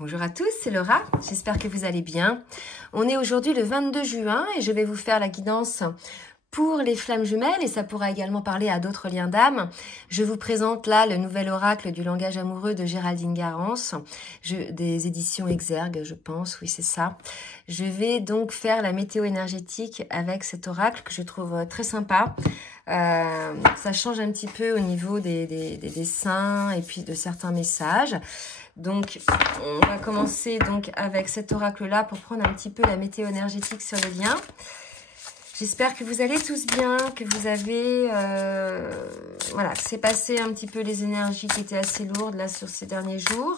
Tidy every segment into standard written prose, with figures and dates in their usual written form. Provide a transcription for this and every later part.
Bonjour à tous, c'est Laura, j'espère que vous allez bien. On est aujourd'hui le 22 juin et je vais vous faire la guidance pour les flammes jumelles et ça pourra également parler à d'autres liens d'âme. Je vous présente là le nouvel oracle du langage amoureux de Géraldine Garance, des éditions Exergue, je pense, oui c'est ça. Je vais donc faire la météo énergétique avec cet oracle que je trouve très sympa. Ça change un petit peu au niveau des dessins et puis de certains messages. Donc, on va commencer donc avec cet oracle-là pour prendre un petit peu la météo énergétique sur le lien. J'espère que vous allez tous bien, que vous avez... voilà, c'est passé un petit peu les énergies qui étaient assez lourdes là sur ces derniers jours.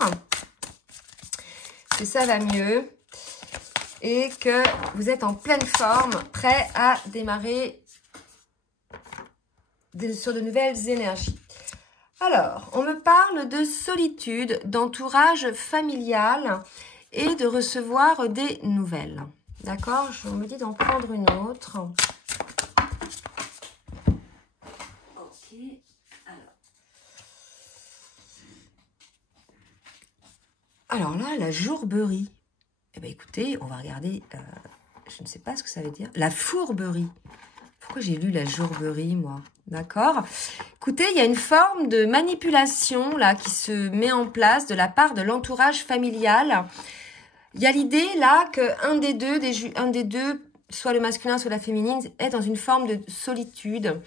Que ça va mieux et que vous êtes en pleine forme, prêt à démarrer sur de nouvelles énergies. Alors, on me parle de solitude, d'entourage familial et de recevoir des nouvelles. D'accord? Je me dis d'en prendre une autre. Ok. Alors là, la jourberie. Eh bien, écoutez, on va regarder... je ne sais pas ce que ça veut dire. La fourberie. Pourquoi j'ai lu la jourberie, moi? D'accord. Écoutez, il y a une forme de manipulation là qui se met en place de la part de l'entourage familial. Il y a l'idée là qu'un des deux, soit le masculin, soit la féminine, est dans une forme de solitude,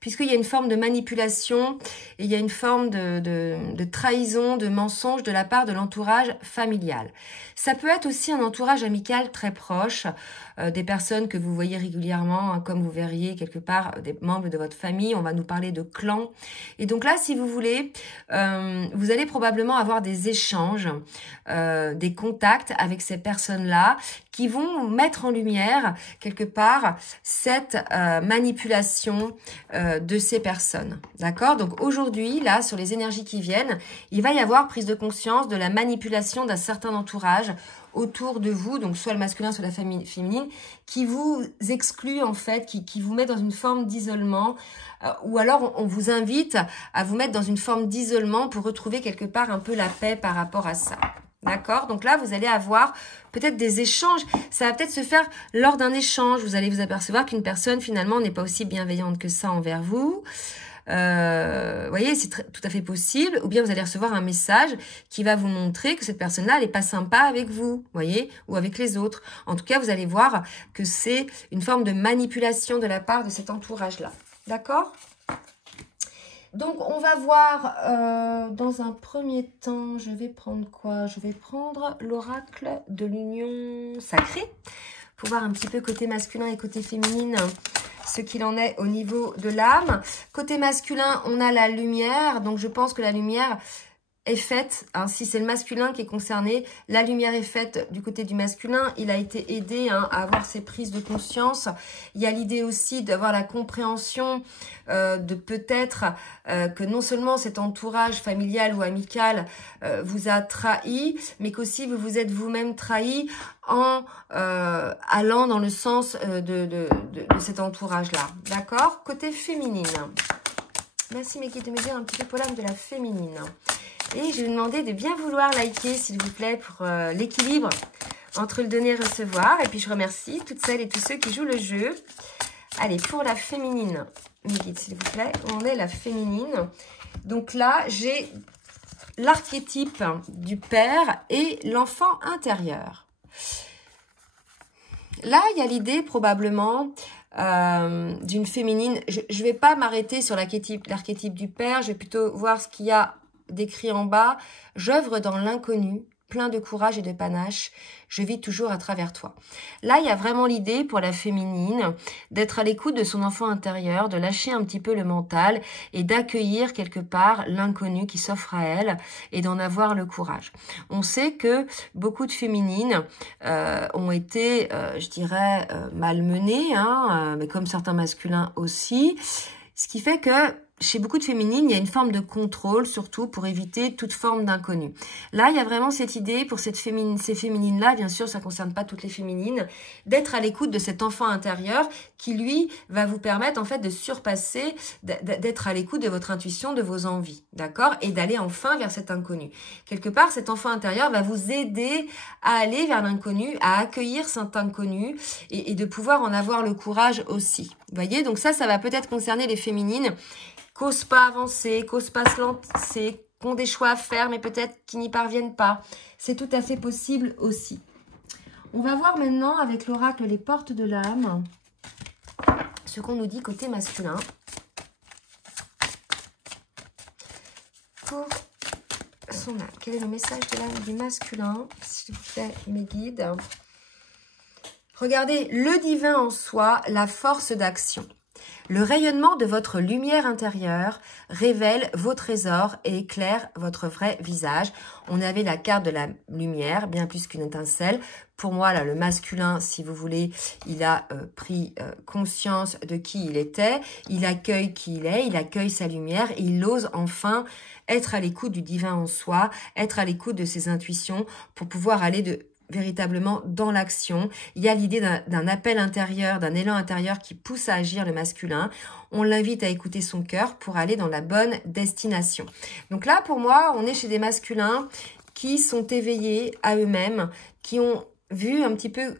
puisqu'il y a une forme de manipulation et il y a une forme de trahison, de mensonge de la part de l'entourage familial. Ça peut être aussi un entourage amical très proche, des personnes que vous voyez régulièrement, hein, comme vous verriez quelque part des membres de votre famille. On va nous parler de clan. Et donc là, si vous voulez, vous allez probablement avoir des échanges, des contacts avec ces personnes-là qui vont mettre en lumière quelque part cette manipulation de ces personnes. D'accord? Donc aujourd'hui, là, sur les énergies qui viennent, il va y avoir prise de conscience de la manipulation d'un certain entourage autour de vous, donc soit le masculin, soit la famille féminine, qui vous exclut en fait, qui vous met dans une forme d'isolement, ou alors on vous invite à vous mettre dans une forme d'isolement pour retrouver quelque part un peu la paix par rapport à ça. D'accord? Donc là, vous allez avoir peut-être des échanges. Ça va peut-être se faire lors d'un échange. Vous allez vous apercevoir qu'une personne, finalement, n'est pas aussi bienveillante que ça envers vous. Vous voyez, c'est tout à fait possible. Ou bien vous allez recevoir un message qui va vous montrer que cette personne-là, elle n'est pas sympa avec vous, voyez, ou avec les autres. En tout cas, vous allez voir que c'est une forme de manipulation de la part de cet entourage-là. D'accord ? Donc, on va voir, dans un premier temps, je vais prendre quoi? Je vais prendre l'oracle de l'union sacrée pour voir un petit peu côté masculin et côté féminine ce qu'il en est au niveau de l'âme. Côté masculin, on a la lumière, donc je pense que la lumière est faite, hein, si c'est le masculin qui est concerné, la lumière est faite du côté du masculin. Il a été aidé à avoir ses prises de conscience. Il y a l'idée aussi d'avoir la compréhension de peut-être que non seulement cet entourage familial ou amical vous a trahi, mais qu'aussi vous vous êtes vous-même trahi en allant dans le sens de cet entourage-là. D'accord? Côté féminine. Merci mes guides de me dire un petit peu pour l'âme de la féminine. Et je vais vous demander de bien vouloir liker, s'il vous plaît, pour l'équilibre entre le donner et le recevoir. Et puis, je remercie toutes celles et tous ceux qui jouent le jeu. Allez, pour la féminine, mes guides, s'il vous plaît, où en est la féminine? Donc là, j'ai l'archétype du père et l'enfant intérieur. Là, il y a l'idée, probablement, d'une féminine. Je ne vais pas m'arrêter sur l'archétype du père. Je vais plutôt voir ce qu'il y a décrit en bas. J'œuvre dans l'inconnu, plein de courage et de panache. Je vis toujours à travers toi. Là, il y a vraiment l'idée pour la féminine d'être à l'écoute de son enfant intérieur, de lâcher un petit peu le mental et d'accueillir quelque part l'inconnu qui s'offre à elle et d'en avoir le courage. On sait que beaucoup de féminines ont été, je dirais, malmenées, hein, mais comme certains masculins aussi. Ce qui fait que chez beaucoup de féminines, il y a une forme de contrôle, surtout pour éviter toute forme d'inconnu. Là, il y a vraiment cette idée pour ces féminines-là, bien sûr, ça ne concerne pas toutes les féminines, d'être à l'écoute de cet enfant intérieur qui, lui, va vous permettre en fait de surpasser, d'être à l'écoute de votre intuition, de vos envies, d'accord? Et d'aller enfin vers cet inconnu. Quelque part, cet enfant intérieur va vous aider à aller vers l'inconnu, à accueillir cet inconnu et de pouvoir en avoir le courage aussi. Vous voyez? Donc ça va peut-être concerner les féminines qu'osent pas avancer, qu'osent pas se lancer, qui ont des choix à faire, mais peut-être qui n'y parviennent pas. C'est tout à fait possible aussi. On va voir maintenant avec l'oracle les portes de l'âme, ce qu'on nous dit côté masculin. Pour son âme, quel est le message de l'âme du masculin, s'il vous plaît, mes guides? Regardez, le divin en soi, la force d'action. Le rayonnement de votre lumière intérieure révèle vos trésors et éclaire votre vrai visage. On avait la carte de la lumière, bien plus qu'une étincelle. Pour moi, là, le masculin, si vous voulez, il a pris conscience de qui il était. Il accueille qui il est, il accueille sa lumière et il ose enfin être à l'écoute du divin en soi, être à l'écoute de ses intuitions pour pouvoir aller véritablement dans l'action. Il y a l'idée d'un appel intérieur, d'un élan intérieur qui pousse à agir le masculin. On l'invite à écouter son cœur pour aller dans la bonne destination. Donc là, pour moi, on est chez des masculins qui sont éveillés à eux-mêmes, qui ont vu un petit peu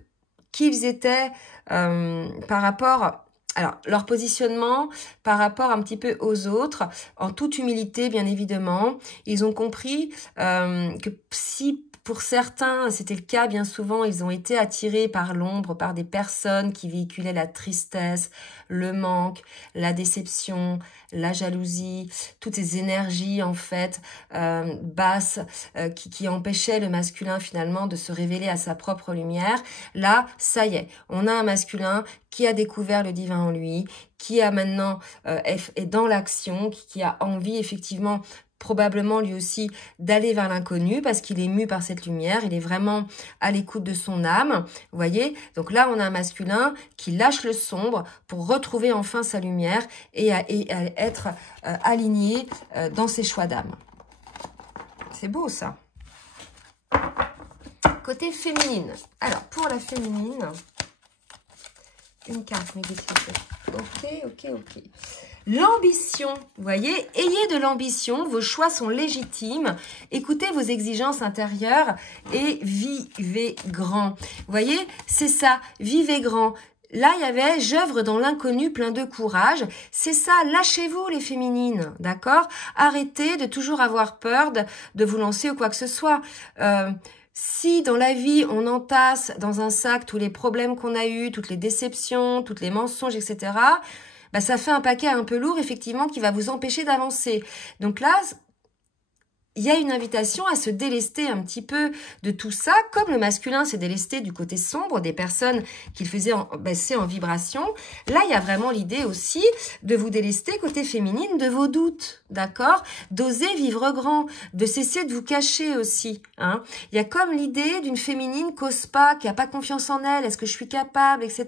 qui ils étaient par rapport... Alors, leur positionnement par rapport un petit peu aux autres, en toute humilité, bien évidemment. Ils ont compris que si pour certains, c'était le cas bien souvent, ils ont été attirés par l'ombre, par des personnes qui véhiculaient la tristesse, le manque, la déception, la jalousie, toutes ces énergies en fait basses qui empêchaient le masculin finalement de se révéler à sa propre lumière. Là, ça y est, on a un masculin qui a découvert le divin en lui, qui a maintenant est dans l'action, qui a envie effectivement probablement lui aussi d'aller vers l'inconnu parce qu'il est mu par cette lumière, il est vraiment à l'écoute de son âme, vous voyez. Donc là, on a un masculin qui lâche le sombre pour retrouver enfin sa lumière et à être aligné dans ses choix d'âme. C'est beau ça. Côté féminine. Alors, pour la féminine, une carte, mes guides. Ok. L'ambition, vous voyez, ayez de l'ambition, vos choix sont légitimes, écoutez vos exigences intérieures et vivez grand. Vous voyez, c'est ça, vivez grand. Là, il y avait « j'œuvre dans l'inconnu plein de courage ». C'est ça, lâchez-vous les féminines, d'accord? Arrêtez de toujours avoir peur de vous lancer ou quoi que ce soit. Si dans la vie, on entasse dans un sac tous les problèmes qu'on a eus, toutes les déceptions, tous les mensonges, etc., bah, ça fait un paquet un peu lourd, effectivement, qui va vous empêcher d'avancer. Donc là, il y a une invitation à se délester un petit peu de tout ça, comme le masculin s'est délesté du côté sombre, des personnes qu'il faisait baisser en vibration. Là, il y a vraiment l'idée aussi de vous délester côté féminine de vos doutes, d'accord? D'oser vivre grand, de cesser de vous cacher aussi. Hein. Il y a comme l'idée d'une féminine qui n'ose pas, qui n'a pas confiance en elle, est-ce que je suis capable, etc.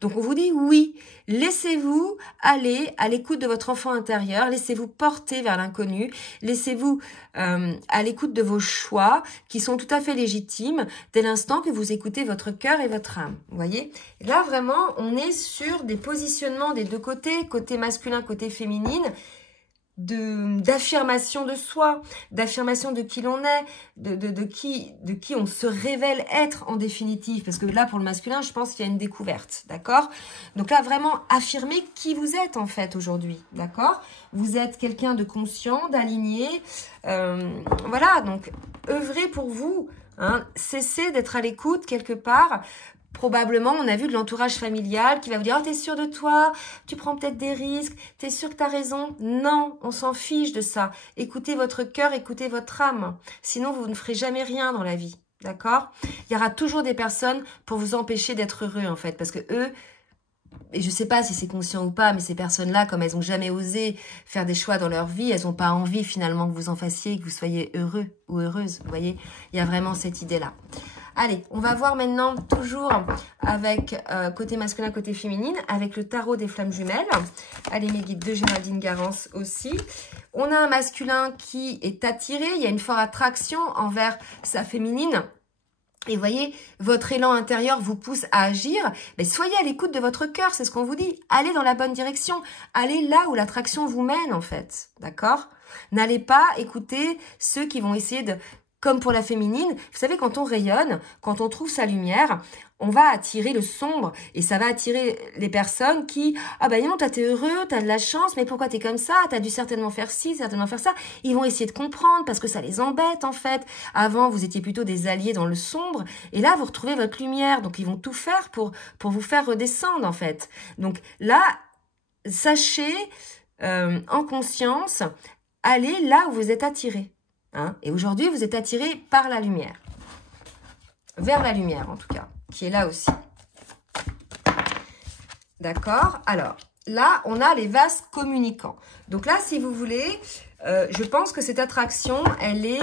Donc on vous dit oui, laissez-vous aller à l'écoute de votre enfant intérieur, laissez-vous porter vers l'inconnu, laissez-vous à l'écoute de vos choix qui sont tout à fait légitimes dès l'instant que vous écoutez votre cœur et votre âme. Vous voyez? Et là, vraiment, on est sur des positionnements des deux côtés, côté masculin, côté féminine, d'affirmation de soi, d'affirmation de qui l'on est, de qui on se révèle être en définitive. Parce que là, pour le masculin, je pense qu'il y a une découverte, d'accord? Donc là, vraiment, affirmez qui vous êtes en fait aujourd'hui, d'accord? Vous êtes quelqu'un de conscient, d'aligné, voilà, donc œuvrez pour vous, hein, cessez d'être à l'écoute quelque part. Probablement, on a vu de l'entourage familial qui va vous dire « Oh, t'es sûr de toi? Tu prends peut-être des risques? T'es sûr que t'as raison ?» Non, on s'en fiche de ça. Écoutez votre cœur, écoutez votre âme. Sinon, vous ne ferez jamais rien dans la vie. D'accord? Il y aura toujours des personnes pour vous empêcher d'être heureux, en fait. Parce que eux, et je ne sais pas si c'est conscient ou pas, mais ces personnes-là, comme elles n'ont jamais osé faire des choix dans leur vie, elles n'ont pas envie finalement que vous en fassiez, que vous soyez heureux ou heureuse. Vous voyez? Il y a vraiment cette idée-là. Allez, on va voir maintenant toujours avec côté masculin, côté féminine, avec le tarot des flammes jumelles. Allez, mes guides de Géraldine Garance aussi. On a un masculin qui est attiré, il y a une forte attraction envers sa féminine. Et voyez, votre élan intérieur vous pousse à agir. Mais soyez à l'écoute de votre cœur, c'est ce qu'on vous dit. Allez dans la bonne direction. Allez là où l'attraction vous mène, en fait. D'accord? N'allez pas écouter ceux qui vont essayer de... Comme pour la féminine, vous savez, quand on rayonne, quand on trouve sa lumière, on va attirer le sombre. Et ça va attirer les personnes qui, ah ben non, toi t'es heureux, t'as de la chance, mais pourquoi t'es comme ça? T'as dû certainement faire ci, certainement faire ça. Ils vont essayer de comprendre parce que ça les embête en fait. Avant, vous étiez plutôt des alliés dans le sombre. Et là, vous retrouvez votre lumière. Donc, ils vont tout faire pour vous faire redescendre en fait. Donc là, sachez en conscience, allez là où vous êtes attiré. Hein? Et aujourd'hui, vous êtes attiré par la lumière. Vers la lumière, en tout cas, qui est là aussi. D'accord? Alors, là, on a les vases communicants. Donc là, si vous voulez, je pense que cette attraction, elle est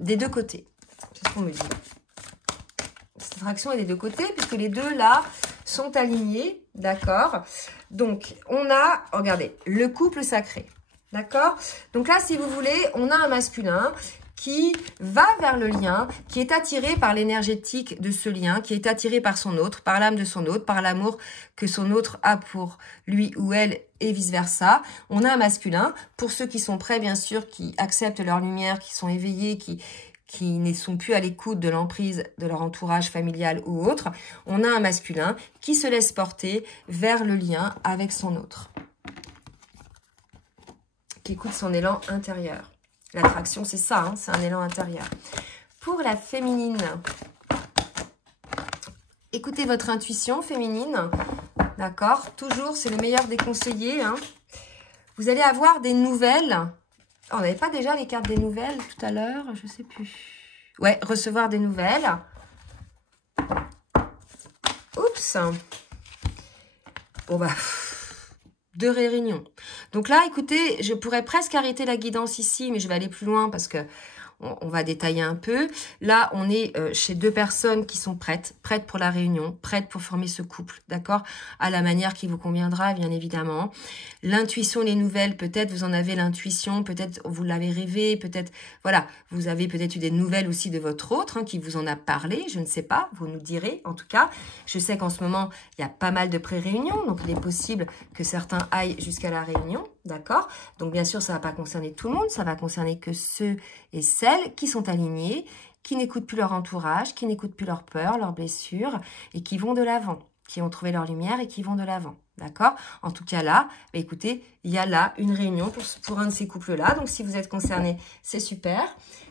des deux côtés. C'est ce qu'on me dit. Cette attraction est des deux côtés, puisque les deux, là, sont alignés. D'accord? Donc, on a, regardez, le couple sacré. D'accord? Donc là, si vous voulez, on a un masculin qui va vers le lien, qui est attiré par l'énergétique de ce lien, qui est attiré par son autre, par l'âme de son autre, par l'amour que son autre a pour lui ou elle et vice-versa. On a un masculin, pour ceux qui sont prêts, bien sûr, qui acceptent leur lumière, qui sont éveillés, qui ne sont plus à l'écoute de l'emprise de leur entourage familial ou autre. On a un masculin qui se laisse porter vers le lien avec son autre, qui écoute son élan intérieur. L'attraction, c'est ça, hein, c'est un élan intérieur. Pour la féminine, écoutez votre intuition féminine, d'accord? Toujours, c'est le meilleur des conseillers. Hein. Vous allez avoir des nouvelles. Oh, on n'avait pas déjà les cartes des nouvelles tout à l'heure? Je ne sais plus. Ouais, recevoir des nouvelles. Oups. Bon, bah... de réunions. Donc là, écoutez, je pourrais presque arrêter la guidance ici, mais je vais aller plus loin parce que on va détailler un peu. Là, on est chez deux personnes qui sont prêtes pour la réunion, prêtes pour former ce couple, d'accord? À la manière qui vous conviendra, bien évidemment. L'intuition, les nouvelles, peut-être vous en avez l'intuition, peut-être vous l'avez rêvé, peut-être, voilà, vous avez peut-être eu des nouvelles aussi de votre autre, hein, qui vous en a parlé, je ne sais pas, vous nous direz. En tout cas, je sais qu'en ce moment, il y a pas mal de pré-réunions, donc il est possible que certains aillent jusqu'à la réunion, d'accord? Donc bien sûr, ça ne va pas concerner tout le monde, ça va concerner que ceux et celles qui sont alignés, qui n'écoutent plus leur entourage, qui n'écoutent plus leurs peurs, leurs blessures, et qui vont de l'avant, qui ont trouvé leur lumière et qui vont de l'avant. D'accord? En tout cas là, bah écoutez, il y a là une réunion pour un de ces couples-là. Donc si vous êtes concernés, c'est super.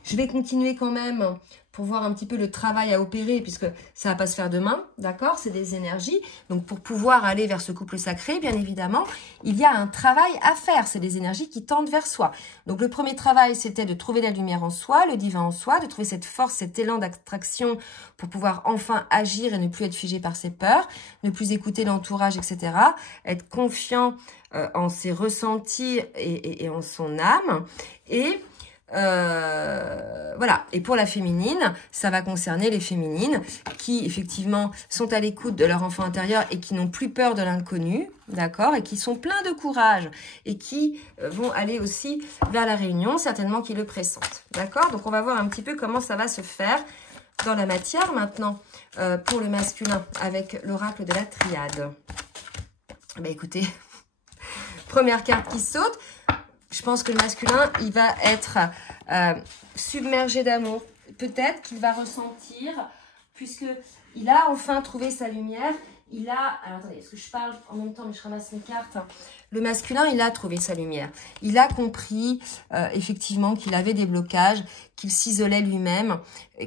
Je vais continuer quand même pour voir un petit peu le travail à opérer, puisque ça ne va pas se faire demain, d'accord? C'est des énergies. Donc, pour pouvoir aller vers ce couple sacré, bien évidemment, il y a un travail à faire. C'est des énergies qui tendent vers soi. Donc, le premier travail, c'était de trouver la lumière en soi, le divin en soi, de trouver cette force, cet élan d'attraction pour pouvoir enfin agir et ne plus être figé par ses peurs, ne plus écouter l'entourage, etc. Être confiant en ses ressentis et en son âme. Et... voilà, et pour la féminine, ça va concerner les féminines qui effectivement sont à l'écoute de leur enfant intérieur et qui n'ont plus peur de l'inconnu, d'accord, et qui sont pleins de courage et qui vont aller aussi vers la réunion, certainement qui le pressentent, d'accord. Donc on va voir un petit peu comment ça va se faire dans la matière maintenant pour le masculin avec l'oracle de la triade. Bah écoutez, première carte qui saute. Je pense que le masculin, il va être submergé d'amour. Peut-être qu'il va ressentir, puisqu'il a enfin trouvé sa lumière. Il a... Alors attendez, parce que je parle en même temps, mais je ramasse mes cartes. Le masculin, il a trouvé sa lumière. Il a compris, effectivement, qu'il avait des blocages, qu'il s'isolait lui-même,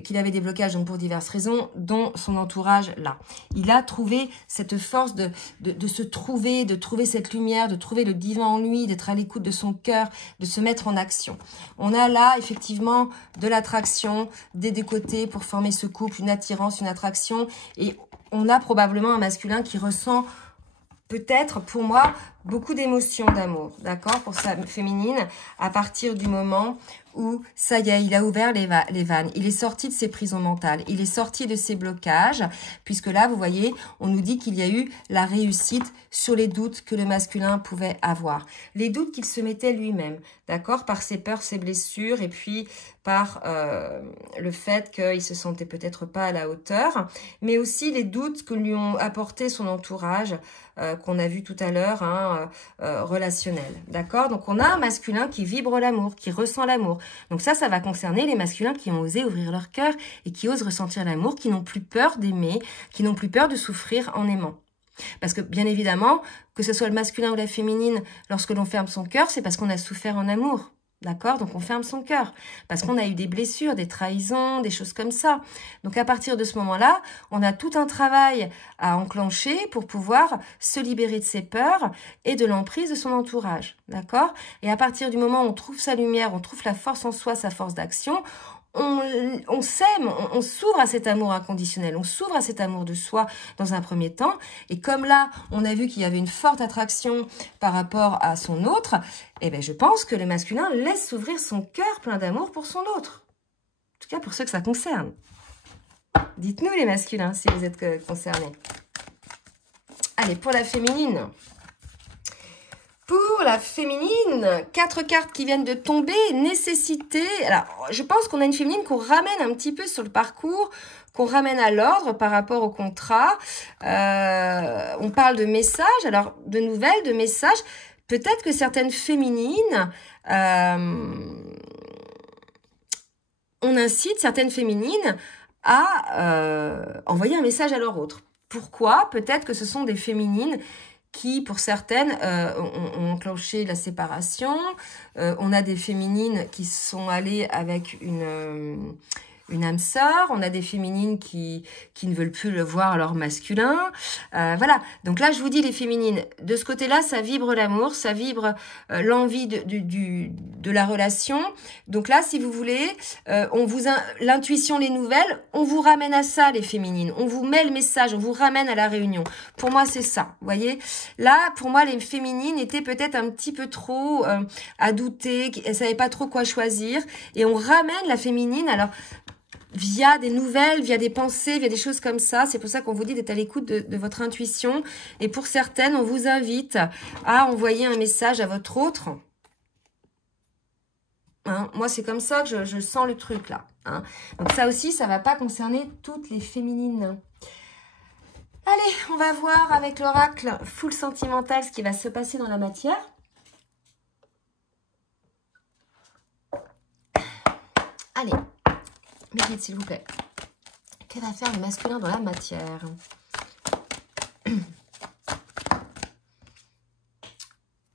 qu'il avait des blocages donc pour diverses raisons, dont son entourage là. Il a trouvé cette force de se trouver, de trouver cette lumière, de trouver le divin en lui, d'être à l'écoute de son cœur, de se mettre en action. On a là, effectivement, de l'attraction des deux côtés pour former ce couple, une attirance, une attraction. Et on a probablement un masculin qui ressent... peut-être, pour moi, beaucoup d'émotions d'amour, d'accord, pour sa féminine, à partir du moment où, ça y est, il a ouvert les vannes, il est sorti de ses prisons mentales, il est sorti de ses blocages, puisque là, vous voyez, on nous dit qu'il y a eu la réussite sur les doutes que le masculin pouvait avoir. Les doutes qu'il se mettait lui-même, d'accord, par ses peurs, ses blessures, et puis par le fait qu'il se sentait peut-être pas à la hauteur, mais aussi les doutes que lui ont apporté son entourage, qu'on a vu tout à l'heure, hein, relationnel, d'accord. Donc on a un masculin qui vibre l'amour, qui ressent l'amour. Donc ça va concerner les masculins qui ont osé ouvrir leur cœur et qui osent ressentir l'amour, qui n'ont plus peur d'aimer, qui n'ont plus peur de souffrir en aimant. Parce que bien évidemment, que ce soit le masculin ou la féminine, lorsque l'on ferme son cœur, c'est parce qu'on a souffert en amour. D'accord? Donc on ferme son cœur parce qu'on a eu des blessures, des trahisons, des choses comme ça. Donc à partir de ce moment-là, on a tout un travail à enclencher pour pouvoir se libérer de ses peurs et de l'emprise de son entourage. D'accord? Et à partir du moment où on trouve sa lumière, on trouve la force en soi, sa force d'action, on s'aime, on s'ouvre à cet amour inconditionnel, on s'ouvre à cet amour de soi dans un premier temps. Et comme là, on a vu qu'il y avait une forte attraction par rapport à son autre, eh bien, je pense que le masculin laisse s'ouvrir son cœur plein d'amour pour son autre. En tout cas, pour ceux que ça concerne. Dites-nous les masculins si vous êtes concernés. Allez, pour la féminine. Pour la féminine, 4 cartes qui viennent de tomber, nécessité. Alors, je pense qu'on a une féminine qu'on ramène un petit peu sur le parcours, qu'on ramène à l'ordre par rapport au contrat. On parle de messages, alors de nouvelles, de messages. Peut-être que certaines féminines, on incite certaines féminines à envoyer un message à leur autre. Pourquoi? Peut-être que ce sont des féminines qui, pour certaines, ont enclenché la séparation. On a des féminines qui sont allées avec une âme sœur. On a des féminines qui ne veulent plus le voir leur masculin. Voilà. Donc là, je vous dis, les féminines, de ce côté-là, ça vibre l'amour, ça vibre l'envie de la relation. Donc là, si vous voulez, l'intuition, les nouvelles, on vous ramène à ça, les féminines. On vous met le message, on vous ramène à la réunion. Pour moi, c'est ça. Vous voyez? Là, pour moi, les féminines étaient peut-être un petit peu trop à douter, elles savaient pas trop quoi choisir. Et on ramène la féminine, alors via des nouvelles, via des pensées, via des choses comme ça. C'est pour ça qu'on vous dit d'être à l'écoute de votre intuition. Et pour certaines, on vous invite à envoyer un message à votre autre. Hein, moi, c'est comme ça que je sens le truc, là. Hein. Donc ça aussi, ça va pas concerner toutes les féminines. Allez, on va voir avec l'oracle full sentimental ce qui va se passer dans la matière. Allez. Mes guides, s'il vous plaît. Que va faire le masculin dans la matière?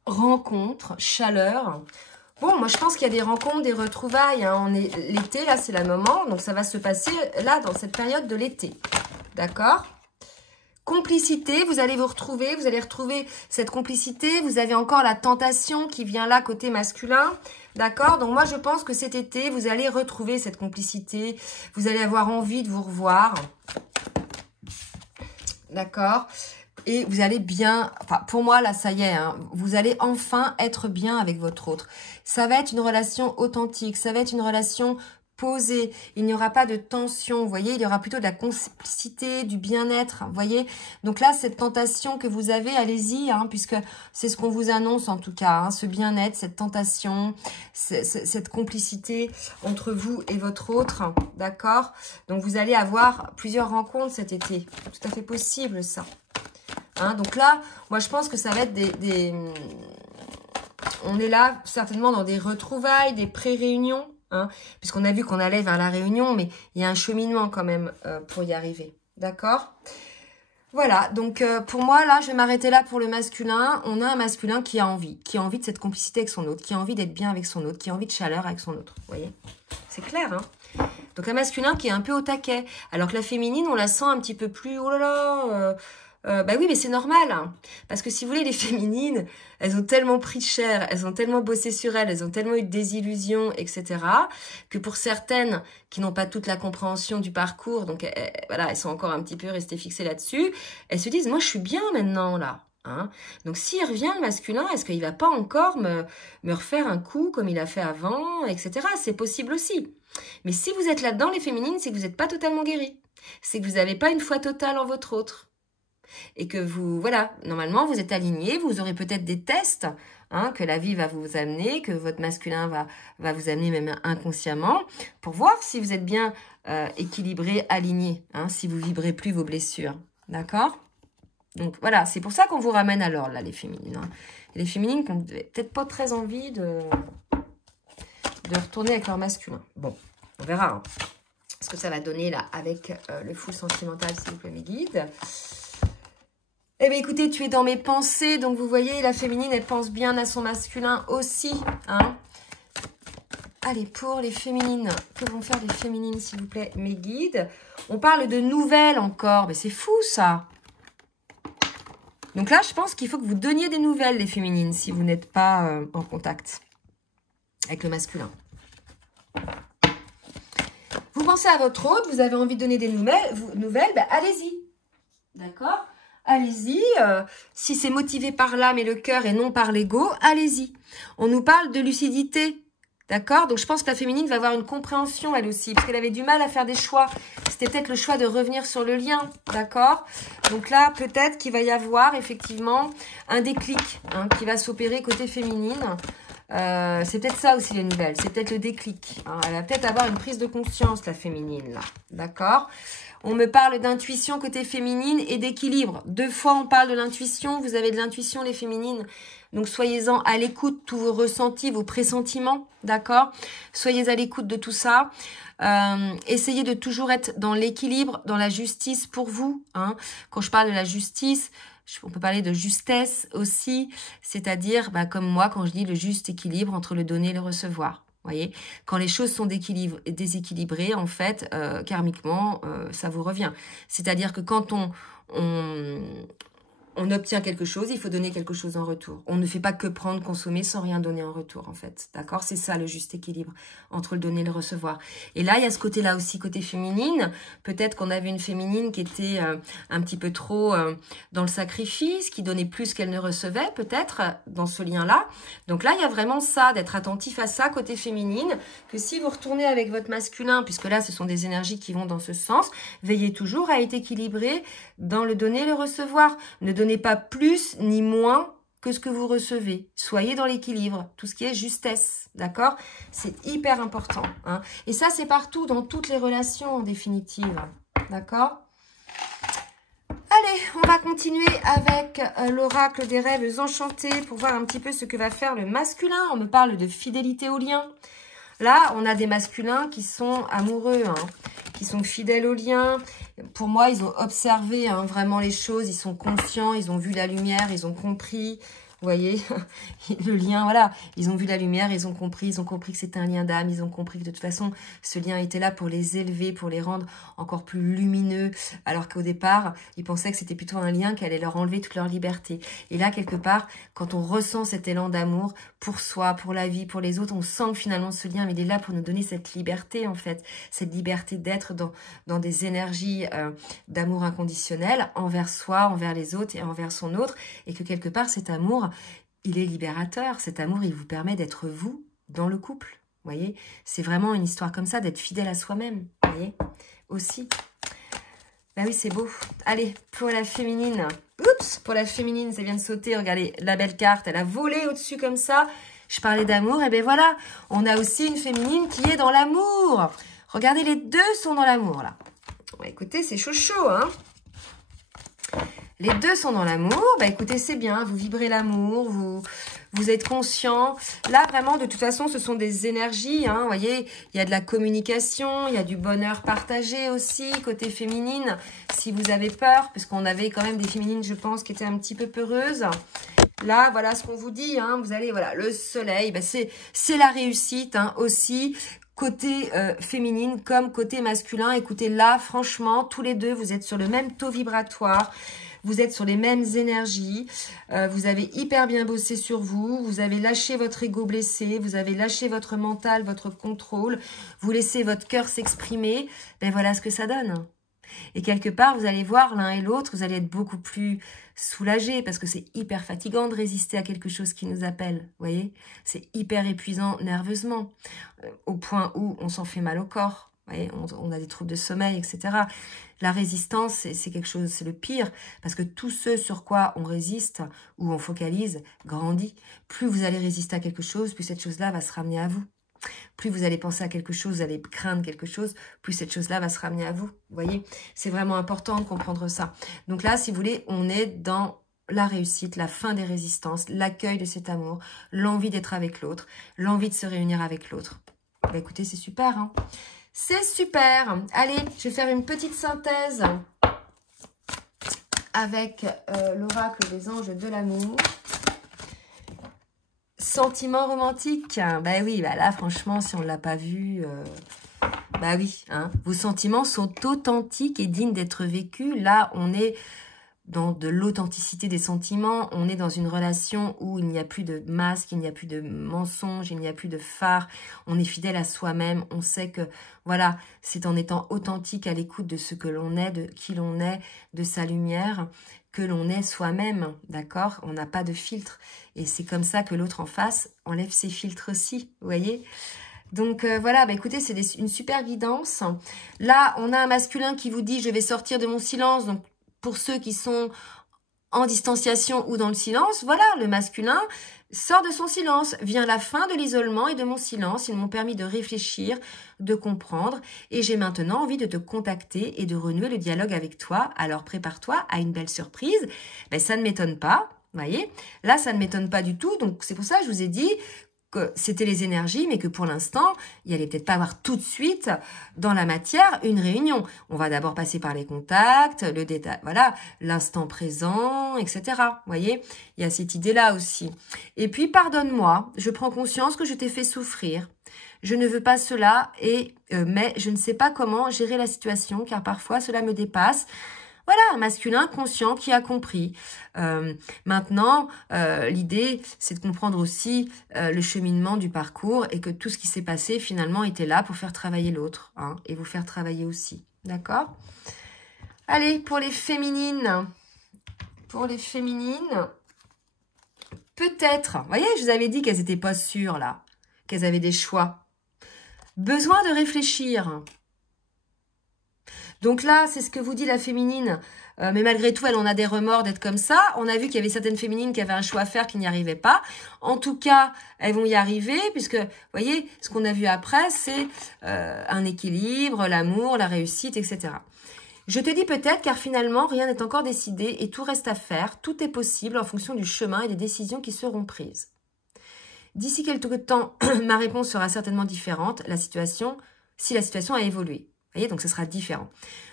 Rencontre, chaleur. Bon, moi, je pense qu'il y a des rencontres, des retrouvailles. Hein. On est l'été, là, c'est le moment. Donc, ça va se passer, là, dans cette période de l'été. D'accord? Complicité, vous allez vous retrouver. Vous allez retrouver cette complicité. Vous avez encore la tentation qui vient là, côté masculin. D'accord? Donc moi, je pense que cet été, vous allez retrouver cette complicité. Vous allez avoir envie de vous revoir. D'accord? Et vous allez bien... Enfin, pour moi, là, ça y est. Hein, vous allez enfin être bien avec votre autre. Ça va être une relation authentique. Ça va être une relation posée. Il n'y aura pas de tension. Vous voyez, il y aura plutôt de la complicité, du bien-être. Vous voyez? Donc là, cette tentation que vous avez, allez-y, hein, puisque c'est ce qu'on vous annonce en tout cas. Hein, ce bien-être, cette tentation, cette complicité entre vous et votre autre. D'accord? Donc vous allez avoir plusieurs rencontres cet été. Tout à fait possible, ça. Hein, donc là, moi, je pense que ça va être on est là, certainement, dans des retrouvailles, des pré-réunions. Hein, puisqu'on a vu qu'on allait vers la réunion, mais il y a un cheminement quand même pour y arriver. D'accord? Voilà, donc pour moi, là, je vais m'arrêter là pour le masculin. On a un masculin qui a envie de cette complicité avec son autre, qui a envie d'être bien avec son autre, qui a envie de chaleur avec son autre. Vous voyez? C'est clair, hein? Donc un masculin qui est un peu au taquet. Alors que la féminine, on la sent un petit peu plus, oh là là... bah oui, mais c'est normal, hein. Parce que si vous voulez, les féminines, elles ont tellement pris cher, elles ont tellement bossé sur elles ont tellement eu de désillusions, etc., que pour certaines qui n'ont pas toute la compréhension du parcours, donc voilà, elles sont encore un petit peu restées fixées là-dessus, elles se disent, moi je suis bien maintenant, là. Hein. Donc, s'il revient le masculin, est-ce qu'il ne va pas encore me refaire un coup comme il a fait avant, etc. C'est possible aussi. Mais si vous êtes là-dedans, les féminines, c'est que vous n'êtes pas totalement guéri. C'est que vous n'avez pas une foi totale en votre autre. Et que vous, voilà, normalement, vous êtes aligné, vous aurez peut-être des tests hein, que la vie va vous amener, que votre masculin va vous amener même inconsciemment, pour voir si vous êtes bien équilibré, aligné, hein, si vous vibrez plus vos blessures. D'accord ? Donc voilà, c'est pour ça qu'on vous ramène à l'ordre, là, les féminines. Hein. Et les féminines qui n'ont peut-être pas très envie de retourner avec leur masculin. Bon, on verra hein, ce que ça va donner là avec le full sentimental, s'il vous plaît, mes guides. Eh bien, écoutez, tu es dans mes pensées. Donc, vous voyez, la féminine, elle pense bien à son masculin aussi. Hein. Allez, pour les féminines, que vont faire les féminines, s'il vous plaît, mes guides? On parle de nouvelles encore. Mais c'est fou, ça. Donc là, je pense qu'il faut que vous donniez des nouvelles, les féminines, si vous n'êtes pas en contact avec le masculin. Vous pensez à votre hôte, vous avez envie de donner des nouvelles, ben, allez-y. D'accord ? Allez-y, si c'est motivé par l'âme et le cœur et non par l'ego, allez-y. On nous parle de lucidité, d'accord? Donc je pense que la féminine va avoir une compréhension elle aussi, parce qu'elle avait du mal à faire des choix. C'était peut-être le choix de revenir sur le lien, d'accord? Donc là, peut-être qu'il va y avoir effectivement un déclic hein, qui va s'opérer côté féminine. C'est peut-être ça aussi les nouvelles, c'est peut-être le déclic. Hein. Elle va peut-être avoir une prise de conscience, la féminine, là, d'accord? On me parle d'intuition côté féminine et d'équilibre. 2 fois, on parle de l'intuition. Vous avez de l'intuition, les féminines. Donc, soyez-en à l'écoute, tous vos ressentis, vos pressentiments, d'accord? Soyez à l'écoute de tout ça. Essayez de toujours être dans l'équilibre, dans la justice pour vous. Hein. Quand je parle de la justice, on peut parler de justesse aussi, c'est-à-dire, bah, comme moi, quand je dis le juste équilibre entre le donner et le recevoir. Voyez, quand les choses sont déséquilibrées, en fait, karmiquement, ça vous revient. C'est-à-dire que quand on obtient quelque chose, il faut donner quelque chose en retour. On ne fait pas que prendre, consommer sans rien donner en retour, en fait. D'accord? C'est ça le juste équilibre entre le donner et le recevoir. Et là, il y a ce côté-là aussi, côté féminine. Peut-être qu'on avait une féminine qui était un petit peu trop dans le sacrifice, qui donnait plus qu'elle ne recevait, peut-être, dans ce lien-là. Donc là, il y a vraiment ça, d'être attentif à ça, côté féminine, que si vous retournez avec votre masculin, puisque là, ce sont des énergies qui vont dans ce sens, veillez toujours à être équilibré dans le donner et le recevoir. Ne donnez pas plus ni moins que ce que vous recevez. Soyez dans l'équilibre, tout ce qui est justesse, d'accord? C'est hyper important. Hein. Et ça, c'est partout, dans toutes les relations, en définitive. D'accord? Allez, on va continuer avec l'oracle des rêves enchantés pour voir un petit peu ce que va faire le masculin. On me parle de fidélité au lien. Là, on a des masculins qui sont amoureux, hein, qui sont fidèles au lien. Pour moi, ils ont observé hein, vraiment les choses, ils sont conscients, ils ont vu la lumière, ils ont compris. Vous voyez, le lien, voilà, ils ont vu la lumière, ils ont compris que c'était un lien d'âme, ils ont compris que de toute façon, ce lien était là pour les élever, pour les rendre encore plus lumineux, alors qu'au départ, ils pensaient que c'était plutôt un lien qui allait leur enlever toute leur liberté. Et là, quelque part, quand on ressent cet élan d'amour pour soi, pour la vie, pour les autres, on sent que finalement ce lien, il est là pour nous donner cette liberté, en fait, cette liberté d'être dans des énergies d'amour inconditionnel envers soi, envers les autres et envers son autre, et que quelque part, cet amour, il est libérateur. Cet amour, il vous permet d'être vous dans le couple. Vous voyez, c'est vraiment une histoire comme ça, d'être fidèle à soi-même. Vous voyez, aussi. Ben oui, c'est beau. Allez, pour la féminine. Oups, pour la féminine, ça vient de sauter. Regardez, la belle carte, elle a volé au-dessus comme ça. Je parlais d'amour, et ben voilà. On a aussi une féminine qui est dans l'amour. Regardez, les deux sont dans l'amour, là. Bon, écoutez, c'est chaud, hein. Les deux sont dans l'amour, bah écoutez, c'est bien, vous vibrez l'amour, vous êtes conscient. Là, vraiment, de toute façon, ce sont des énergies, hein, vous voyez, il y a de la communication, il y a du bonheur partagé aussi, côté féminine, si vous avez peur, parce qu'on avait quand même des féminines, je pense, qui étaient un petit peu peureuses. Là, voilà ce qu'on vous dit, hein, vous allez, voilà, le soleil, bah c'est la réussite, hein, aussi, côté féminine comme côté masculin. Écoutez, là, franchement, tous les deux, vous êtes sur le même taux vibratoire. Vous êtes sur les mêmes énergies, vous avez hyper bien bossé sur vous, vous avez lâché votre ego blessé, vous avez lâché votre mental, votre contrôle, vous laissez votre cœur s'exprimer, ben voilà ce que ça donne. Et quelque part, vous allez voir l'un et l'autre, vous allez être beaucoup plus soulagés parce que c'est hyper fatigant de résister à quelque chose qui nous appelle, vous voyez? C'est hyper épuisant nerveusement, au point où on s'en fait mal au corps, vous voyez? On a des troubles de sommeil, etc. La résistance, c'est quelque chose, c'est le pire, parce que tout ce sur quoi on résiste ou on focalise grandit. Plus vous allez résister à quelque chose, plus cette chose-là va se ramener à vous. Plus vous allez penser à quelque chose, vous allez craindre quelque chose, plus cette chose-là va se ramener à vous. Vous voyez, c'est vraiment important de comprendre ça. Donc là, si vous voulez, on est dans la réussite, la fin des résistances, l'accueil de cet amour, l'envie d'être avec l'autre, l'envie de se réunir avec l'autre. Bah, écoutez, c'est super, hein. C'est super. Allez, je vais faire une petite synthèse avec l'oracle des anges de l'amour. Sentiment romantique, bah oui, bah là franchement si on ne l'a pas vu, bah oui, hein, vos sentiments sont authentiques et dignes d'être vécus. Là on est dans de l'authenticité des sentiments, on est dans une relation où il n'y a plus de masque, il n'y a plus de mensonge, il n'y a plus de phare, on est fidèle à soi-même, on sait que voilà, c'est en étant authentique à l'écoute de ce que l'on est, de qui l'on est, de sa lumière, que l'on est soi-même, d'accord? On n'a pas de filtre. Et c'est comme ça que l'autre en face enlève ses filtres aussi, vous voyez? Donc voilà, bah écoutez, c'est une super guidance. Là, on a un masculin qui vous dit « je vais sortir de mon silence ». Donc pour ceux qui sont en distanciation ou dans le silence, voilà, le masculin sort de son silence. Vient la fin de l'isolement et de mon silence. Ils m'ont permis de réfléchir, de comprendre. Et j'ai maintenant envie de te contacter et de renouer le dialogue avec toi. Alors prépare-toi à une belle surprise. Ben, ça ne m'étonne pas, vous voyez. Là, ça ne m'étonne pas du tout. Donc c'est pour ça que je vous ai dit que c'était les énergies, mais que pour l'instant, il allait peut-être pas avoir tout de suite dans la matière une réunion. On va d'abord passer par les contacts, le détail, voilà, l'instant présent, etc. Vous voyez, il y a cette idée-là aussi. Et puis, pardonne-moi, je prends conscience que je t'ai fait souffrir. Je ne veux pas cela, mais je ne sais pas comment gérer la situation, car parfois cela me dépasse. Voilà, un masculin conscient qui a compris. Maintenant, l'idée, c'est de comprendre aussi le cheminement du parcours et que tout ce qui s'est passé, finalement, était là pour faire travailler l'autre, hein, et vous faire travailler aussi. D'accord? Allez, pour les féminines. Pour les féminines, peut-être, vous voyez, je vous avais dit qu'elles n'étaient pas sûres, là, qu'elles avaient des choix. Besoin de réfléchir. Donc là, c'est ce que vous dit la féminine. Mais malgré tout, elle en a des remords d'être comme ça. On a vu qu'il y avait certaines féminines qui avaient un choix à faire, qui n'y arrivaient pas. En tout cas, elles vont y arriver, puisque, vous voyez, ce qu'on a vu après, c'est un équilibre, l'amour, la réussite, etc. Je te dis peut-être, car finalement, rien n'est encore décidé et tout reste à faire. Tout est possible en fonction du chemin et des décisions qui seront prises. D'ici quelques temps, ma réponse sera certainement différente, si la situation a évolué. Vous voyez, donc ce sera différent.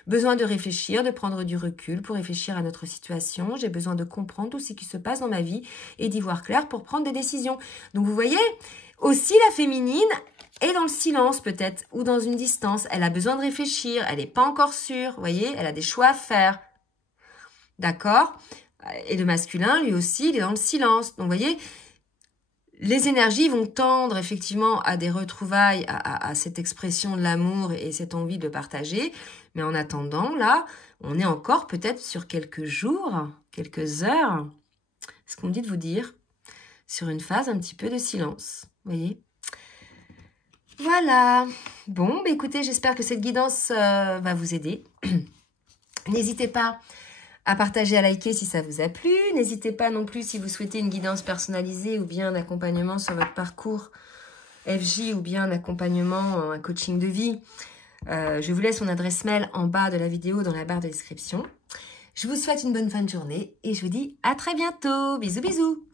Besoin de réfléchir, de prendre du recul pour réfléchir à notre situation. J'ai besoin de comprendre tout ce qui se passe dans ma vie et d'y voir clair pour prendre des décisions. Donc vous voyez, aussi la féminine est dans le silence peut-être ou dans une distance. Elle a besoin de réfléchir, elle n'est pas encore sûre. Vous voyez, elle a des choix à faire. D'accord? Et le masculin, lui aussi, il est dans le silence. Donc vous voyez, les énergies vont tendre effectivement à des retrouvailles, à cette expression de l'amour et cette envie de partager. Mais en attendant, là, on est encore peut-être sur quelques jours, quelques heures, ce qu'on me dit de vous dire, sur une phase un petit peu de silence. Vous voyez? Voilà. Bon, bah écoutez, j'espère que cette guidance va vous aider. N'hésitez pas à partager, à liker si ça vous a plu. N'hésitez pas non plus si vous souhaitez une guidance personnalisée ou bien un accompagnement sur votre parcours FJ ou bien un accompagnement, un coaching de vie. Je vous laisse mon adresse mail en bas de la vidéo dans la barre de description. Je vous souhaite une bonne fin de journée et je vous dis à très bientôt. Bisous, bisous.